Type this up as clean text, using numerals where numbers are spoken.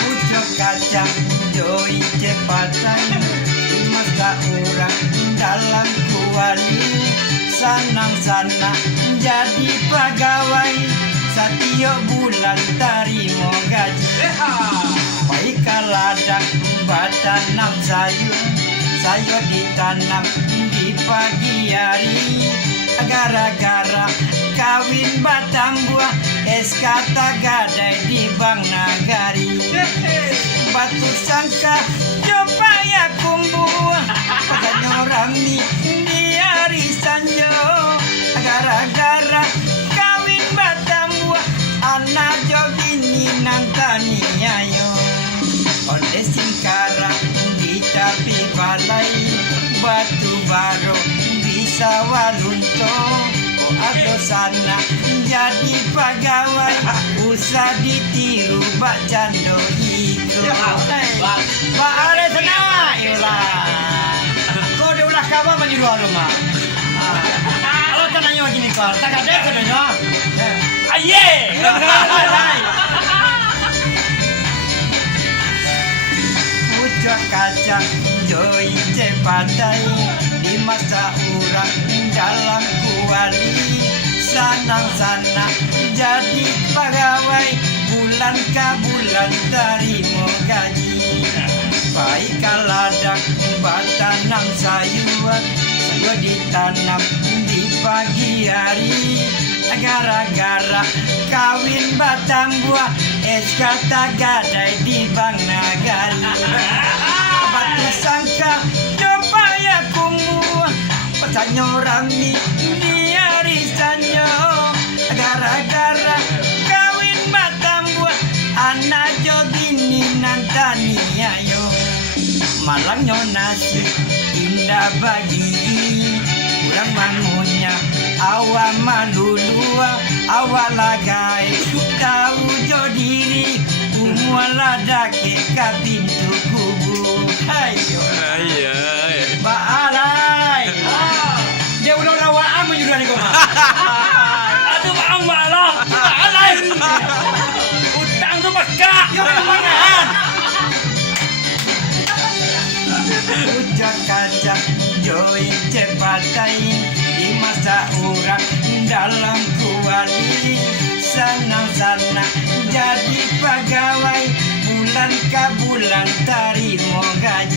Pucuk kacang doi cepatan masa orang dalam kuali sanang-sana jadi pegawai setiap bulan tarimo gaji. Baik ladang batanam sayur ditanam di pagi hari. Gara-gara kawin batang buah SK gadai di Bank Nagari. Batu sangka coba ya kumbuah paganya orang di hari sanjo. Gara-gara kawin batang buah anak jogini nantani ayo. Onde singkara di tapi balai batu baro bisa walunto. Atau sana jadi pegawai usah ditiru bak cando itu. Pak Ale senang ilah. Kau dia ulah kabar menjadi rumah. Kalau tenanya begini kau tak ada tenanya. Aye. Pucuk kacang joi cepatai di masa orang dalam kuali sanang-sana jadi pegawai bulan ke bulan tarimo gaji. Baik ladang batanam sayur ditanam di pagi hari. Gara-gara kawin batang buah SK gadai di Bank Nagari. Batu sangka coba ya kumbuah pecahnya orang di hari sanjo. Gara-gara kawin batang buah anak jogini nantani ayo. Malangnya nasi indah bagi kurang manunya awal malulua awal lagai tahu jodiri umuala dake ka pintu kubu. Ayo Pak Alai dia udah lawaan menyuruh kau mah. Aduh Pak Malah Pak Alai utang tu bakak yo mangan. Pucuk kacang joi cepatai di masa orang dalam kuali sanang-sana jadi pegawai bulan ke bulan tarimo gaji.